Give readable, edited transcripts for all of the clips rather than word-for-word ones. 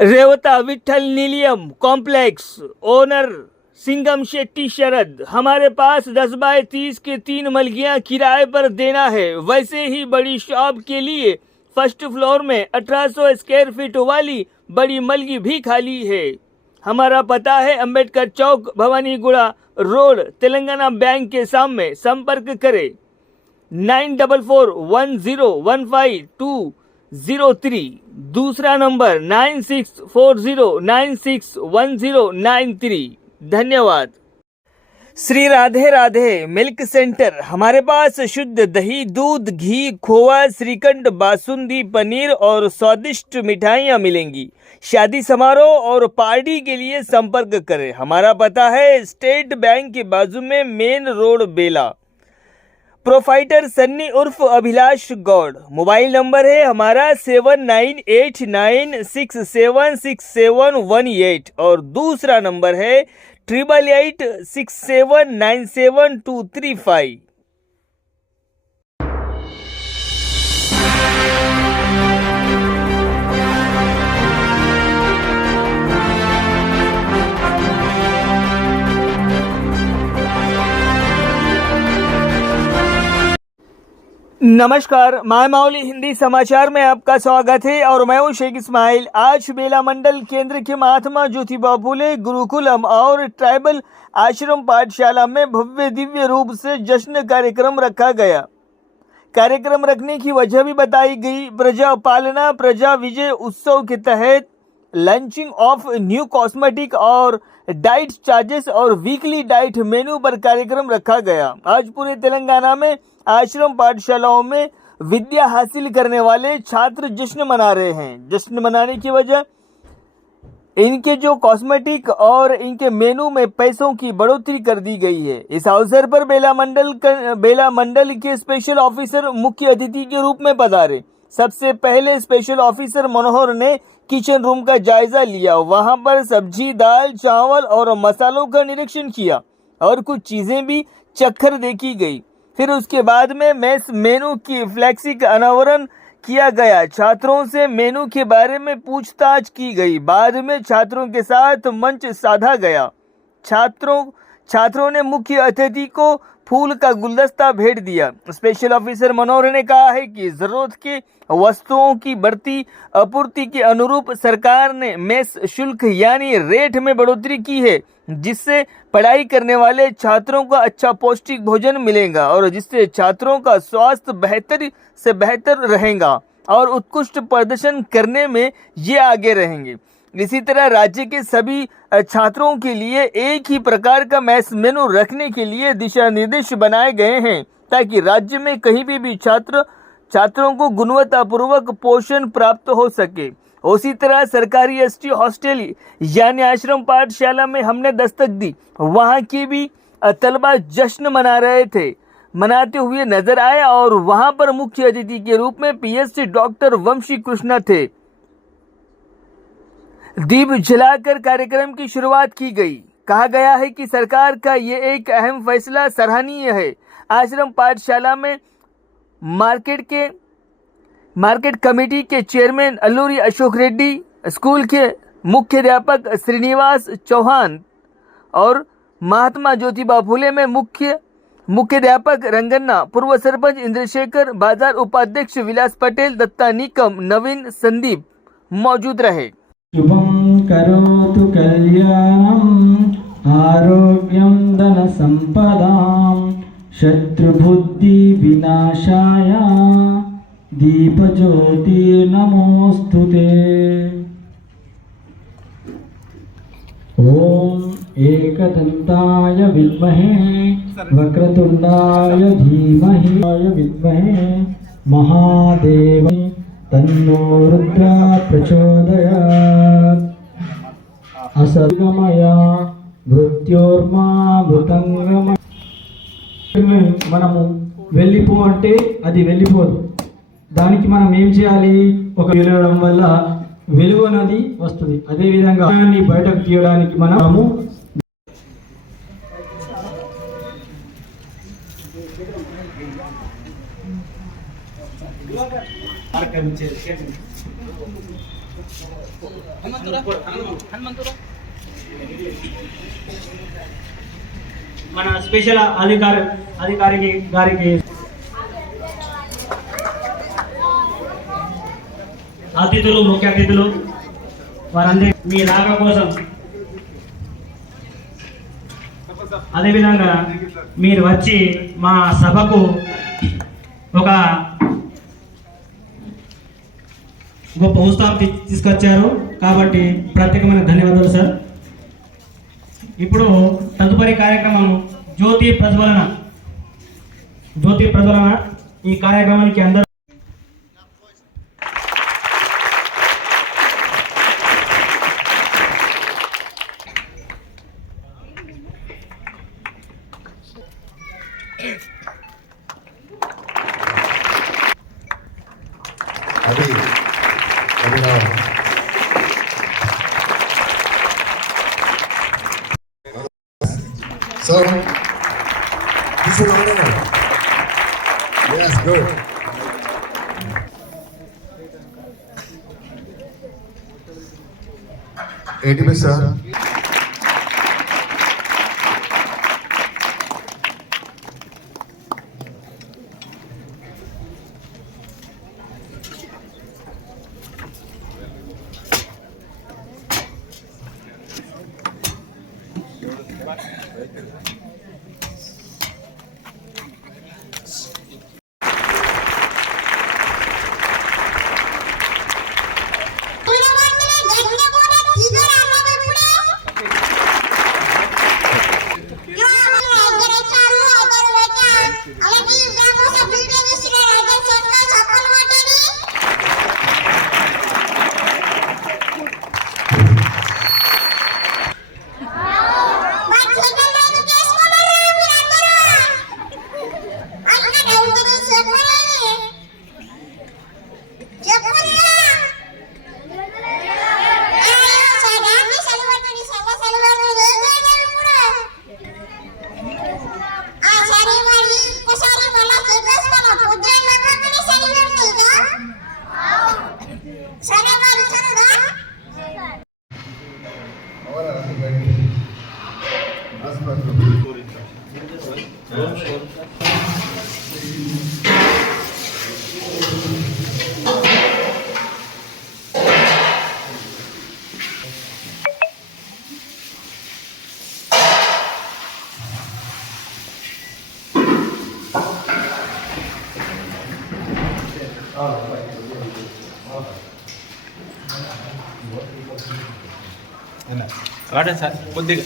Revata Vitthal नीलियम complex, owner Singham Shetty शरद। हमारे पास 10 bye 30 के 3 मलगियां किराए पर देना है। वैसे ही बड़ी शॉप के लिए फर्स्ट फ्लोर में 1800 स्क्वायर फीट वाली बड़ी मलगी भी खाली है। हमारा पता है अंबेडकर चौक, भवानीगुड़ा रोड, तेलंगाना बैंक के सामने। संपर्क करें 9441015203। दूसरा नंबर 9640961093। धन्यवाद। Shri Radhe Radhe milk centre. हमारे पास शुद्ध दही, दूध, घी, खोवा, श्रीखंड, बासुंदी, पनीर और स्वादिष्ट मिठाइयाँ मिलेंगी। शादी समारोह और पार्टी के लिए संपर्क करें। हमारा पता है स्टेट बैंक के बाजू में, मेन रोड, बेला। प्रोफाइटर सन्नी उर्फ अभिलाष गौड़। मोबाइल नंबर है हमारा 7989676718 और दूसरा नंबर है 8886797235। नमस्कार, माय माउली हिंदी समाचार में आपका स्वागत है और मैं हूं शेख इस्माइल। आज बेला मंडल केंद्र के महात्मा ज्योतिबा फुले गुरुकुलम और ट्राइबल आश्रम पाठशाला में भव्य दिव्य रूप से जश्न कार्यक्रम रखा गया। कार्यक्रम रखने की वजह भी बताई गई। प्रजा पालना प्रजा विजय उत्सव के तहत लॉन्चिंग ऑफ न्यू कॉस्मेटिक और डाइट चार्जेस और वीकली डाइट मेन्यू पर कार्यक्रम रखा गया। आज पूरे तेलंगाना में आश्रम पाठशालाओं में विद्या हासिल करने वाले छात्र जश्न मना रहे हैं। जश्न मनाने की वजह इनके जो कॉस्मेटिक और इनके मेनू में पैसों की बढ़ोतरी कर दी गई है। इस अवसर पर बेला मंडल के स्पेशल ऑफिसर मुख्य अतिथि के रूप में पधारे। सबसे पहले स्पेशल ऑफिसर मनोहर ने किचन रूम का जायजा लिया। वहां पर सब्जी, दाल, चावल और मसालों का निरीक्षण किया और कुछ चीजें भी चखकर देखी गई। फिर उसके बाद में मेस मेनू की फ्लेक्सी का अनावरण किया गया। छात्रों से मेनू के बारे में पूछताछ की गई। बाद में छात्रों के साथ मंच साधा गया। छात्रों ने मुख्य अतिथि को फूल का गुलदस्ता भेंट दिया। स्पेशल ऑफिसर मनोहर ने कहा है कि जरूरत के वस्तुओं की बढ़ती आपूर्ति के अनुरूप सरकार ने मेस शुल्क यानी रेट में बढ़ोतरी की है, जिससे पढ़ाई करने वाले छात्रों को अच्छा पौष्टिक भोजन मिलेगा और जिससे छात्रों का स्वास्थ्य बेहतर से बेहतर रहेगा और उत्कृष्ट प्रदर्शन करने में ये आगे रहेंगे। इसी तरह राज्य के सभी छात्रों के लिए एक ही प्रकार का मेस मेनू रखने के लिए दिशा निर्देश बनाए गए हैं, ताकि राज्य में कहीं भी छात्रों को गुणवत्तापूर्वक पोषण प्राप्त हो सके। उसी तरह सरकारी एसटी हॉस्टल यानी आश्रम पाठशाला में हमने दस्तक दी। वहां के भी तलबा जश्न मनाते हुए नजर आए और वहां पर मुख्य अतिथि के रूप में पीएससी डॉक्टर वंशी कृष्णा थे। दीप जलाकर कार्यक्रम की शुरुआत की गई। कहा गया है कि सरकार का ये एक अहम फैसला सराहनीय है। आश्रम पाठशाला में मार्केट कमेटी के चेयरमैन अल्लूरी अशोक रेड्डी, स्कूल के मुख्याध्यापक श्रीनिवास चौहान और महात्मा ज्योतिबा फुले में मुख्याध्यापक रंगन्ना, पूर्व सरपंच इंद्रशेखर, बाजार उपाध्यक्ष विलास पटेल, दत्ता निकम, नवीन, संदीप मौजूद रहे। शुभं करोतु कल्याणं आरोग्यं धन संपदां शत्रुबुद्धि विनाशाय दीपज्योति नमोस्तुते। ओम एकदंताय विद्महे वक्रतुंडाय धीमहि महादेव तन्नो रुद्रा प्रचोदयात्। असर्गमय मृत्योर्मा మృతంగమ మనము వెళ్ళిపో అంటే అది వెళ్ళిపోదు. దానికి మనం ఏం చేయాలి? ఒక వెలగడం వల్ల వెలుగు అనేది వస్తుంది. అదే విధంగా దాన్ని బయటకు తీయడానికి మనము మన స్పెషల్ అధికారికి గారికి అతిథులు, ముఖ్య అతిథులు వారందరి మీ రాక కోసం, అదేవిధంగా మీరు వచ్చి మా సభకు ఒక గొప్ప ఉత్సాహం తీసుకొచ్చారు కాబట్టి ప్రత్యేకమైన ధన్యవాదాలు సార్. ఇప్పుడు తదుపరి కార్యక్రమం జ్యోతి ప్రజ్వలన. ఈ కార్యక్రమానికి అందరూ So, this is order. Yes, good. ATP, sir. వాడండి సార్ కొద్దిగా.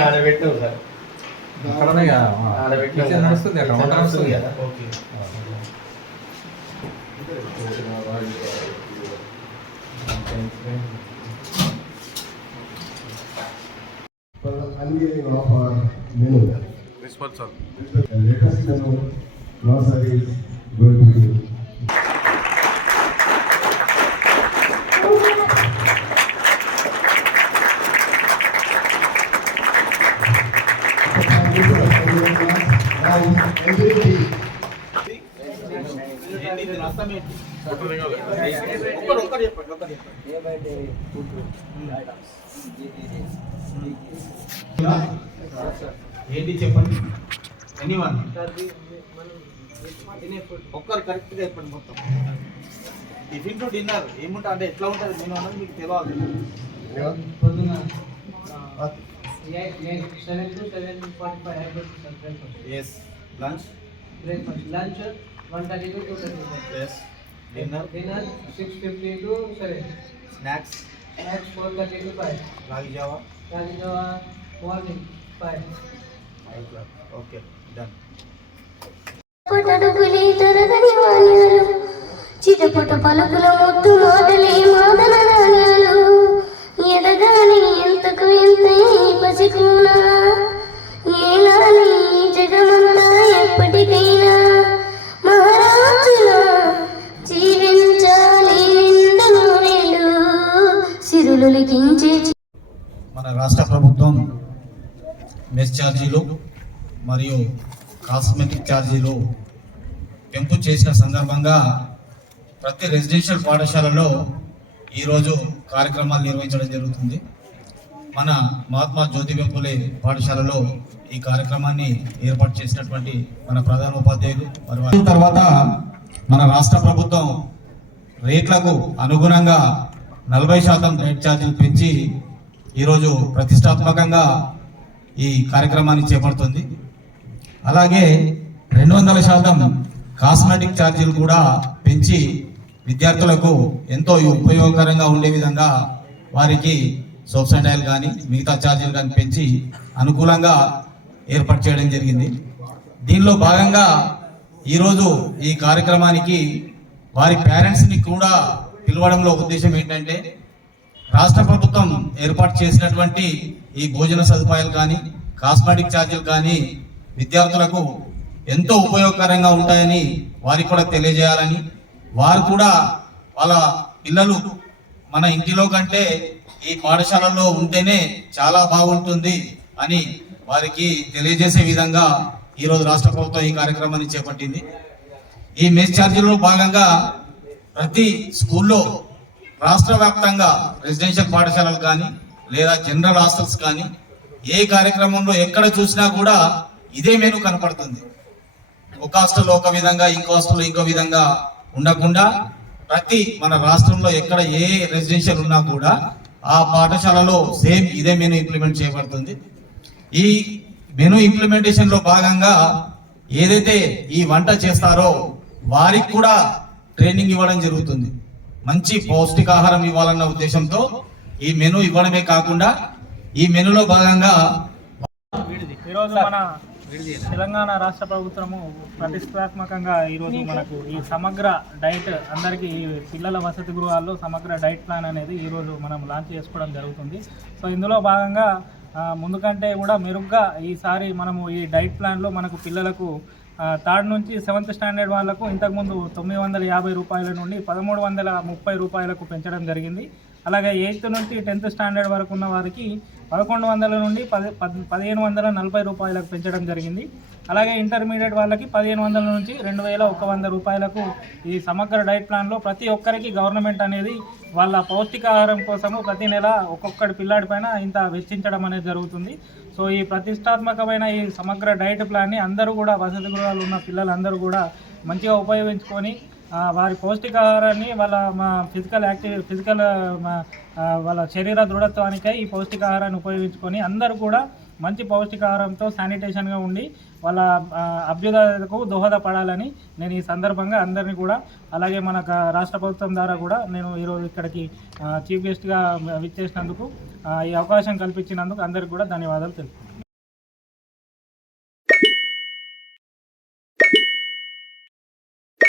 ఆడబెట్టావు సార్, నడుస్తుంది అక్కడ వంట నడుస్తుంది కదా. Unveiling of our menu. Response sir. The latest menu, grocery is going to be. ఏంటి చెప్పండి, ఎనీవన్ ఒక్కరు కరెక్ట్గా చెప్పండి మొత్తం. టిఫిన్ టు డిన్నర్ ఏముంటా అంటే ఎట్లా ఉంటుంది నేను అన్నది మీకు తెలియాలి. పొద్దున 7 to 7:45 breakfast. Yes lunch Lunch 1:30 to 2:30. Yes dinner Dinner 6:50 to 7. Snacks Snacks 4:30 to 5. Ragi java Ragi Java morning 5. Okay done. పటడుగులే తరగని వాణ్యాలు చిటపట పలుకుల ముద్దు మాటలే మాదన నాణ్యాలు ఎదగాని ఎంతకు ఎంత పసికున్నా ఏలాలి జగమంతా ఎప్పటికైనా మహారాజులా జీవించాలి నిండు నూరేళ్ళు సిరులు లిఖించే మన రాష్ట్ర ప్రభుత్వం మెస్ ఛార్జీలు మరియు కాస్మెటిక్ ఛార్జీలు పెంపు చేసిన సందర్భంగా ప్రతి రెసిడెన్షియల్ పాఠశాలలో ఈరోజు కార్యక్రమాలు నిర్వహించడం జరుగుతుంది. మన మహాత్మా జ్యోతిబా ఫులే పాఠశాలలో ఈ కార్యక్రమాన్ని ఏర్పాటు చేసినటువంటి మన ప్రధాన ఉపాధ్యాయులు మరి తర్వాత మన రాష్ట్ర ప్రభుత్వం రేట్లకు అనుగుణంగా 40% రేట్ ఛార్జీలు పెంచి ఈరోజు ప్రతిష్టాత్మకంగా ఈ కార్యక్రమాన్ని చేపడుతుంది. అలాగే 200% కాస్మెటిక్ ఛార్జీలు కూడా పెంచి విద్యార్థులకు ఎంతో ఉపయోగకరంగా ఉండే విధంగా వారికి సోప్స్ అండ్ ఆయిల్ కానీ మిగతా ఛార్జీలు కానీ పెంచి అనుకూలంగా ఏర్పాటు చేయడం జరిగింది. దీనిలో భాగంగా ఈరోజు ఈ కార్యక్రమానికి వారి పేరెంట్స్ని కూడా పిలవడంలో ఉద్దేశం ఏంటంటే రాష్ట్ర ప్రభుత్వం ఏర్పాటు చేసినటువంటి ఈ భోజన సదుపాయాలు కానీ కాస్మెటిక్ ఛార్జీలు కానీ విద్యార్థులకు ఎంతో ఉపయోగకరంగా ఉంటాయని వారికి కూడా తెలియజేయాలని, వారు కూడా వాళ్ళ పిల్లలు మన ఇంటిలో కంటే ఈ పాఠశాలలో ఉంటేనే చాలా బాగుంటుంది అని వారికి తెలియజేసే విధంగా ఈరోజు రాష్ట్ర ప్రభుత్వం ఈ కార్యక్రమాన్ని చేపట్టింది. ఈ మెస్ ఛార్జీలో భాగంగా ప్రతి స్కూల్లో రాష్ట్ర వ్యాప్తంగా రెసిడెన్షియల్ పాఠశాలలు కానీ లేదా జనరల్ హాస్టల్స్ కానీ ఏ కార్యక్రమంలో ఎక్కడ చూసినా కూడా ఇదే మెనూ కనపడుతుంది. ఒక హాస్టల్లో ఒక విధంగా ఇంకో హాస్టల్లో ఇంకో విధంగా ఉండకుండా ప్రతి మన రాష్ట్రంలో ఎక్కడ ఏ రెసిడెన్షియల్ ఉన్నా కూడా ఆ పాఠశాలలో సేమ్ ఇదే మెనూ ఇంప్లిమెంట్ చేయబడుతుంది. ఈ మెనూ ఇంప్లిమెంటేషన్ లో భాగంగా ఏదైతే ఈ వంట చేస్తారో వారికి కూడా ట్రైనింగ్ ఇవ్వడం జరుగుతుంది. మంచి పౌష్టికాహారం ఇవ్వాలన్న ఉద్దేశంతో ఈ మెనూ ఇవ్వడమే కాకుండా ఈ మెనూలో భాగంగా ఈరోజు మన తెలంగాణ రాష్ట్ర ప్రభుత్వము ప్రతిష్టాత్మకంగా ఈరోజు మనకు ఈ సమగ్ర డైట్ అందరికీ ఈ పిల్లల వసతి గృహాల్లో సమగ్ర డైట్ ప్లాన్ అనేది ఈరోజు మనం లాంచ్ చేసుకోవడం జరుగుతుంది. సో ఇందులో భాగంగా ముందు కంటే కూడా మెరుగ్గా ఈసారి మనము ఈ డైట్ ప్లాన్లో మనకు పిల్లలకు 3rd నుంచి 7th స్టాండర్డ్ వాళ్ళకు ఇంతకుముందు 950 రూపాయల నుండి 1330 రూపాయలకు పెంచడం జరిగింది. అలాగే 8th నుంచి 10th స్టాండర్డ్ వరకు ఉన్న వారికి 1100 నుండి 1540 రూపాయలకు పెంచడం జరిగింది. అలాగే ఇంటర్మీడియట్ వాళ్ళకి 1500 నుంచి 2100 రూపాయలకు ఈ సమగ్ర డైట్ ప్లాన్లో ప్రతి ఒక్కరికి గవర్నమెంట్ అనేది వాళ్ళ పౌష్టికాహారం కోసము ప్రతి నెల ఒక్కొక్కటి పిల్లాడి పైన ఇంత వెచ్చించడం అనేది జరుగుతుంది. సో ఈ ప్రతిష్టాత్మకమైన ఈ సమగ్ర డైట్ ప్లాన్ని అందరూ కూడా వసతి గృహాలు ఉన్న పిల్లలందరూ కూడా మంచిగా ఉపయోగించుకొని వారి పౌష్టికాహారాన్ని వాళ్ళ ఫిజికల్ వాళ్ళ శరీర దృఢత్వానికై ఈ పౌష్టికాహారాన్ని ఉపయోగించుకొని అందరూ కూడా మంచి పౌష్టికాహారంతో శానిటేషన్గా ఉండి వాళ్ళ అభ్యుదయకు దోహదపడాలని నేను ఈ సందర్భంగా అందరినీ కూడా, అలాగే మన రాష్ట్ర ప్రభుత్వం ద్వారా కూడా నేను ఈరోజు ఇక్కడికి చీఫ్ గెస్ట్గా విచ్చేసినందుకు ఈ అవకాశం కల్పించినందుకు అందరికీ కూడా ధన్యవాదాలు తెలుపుతున్నాను.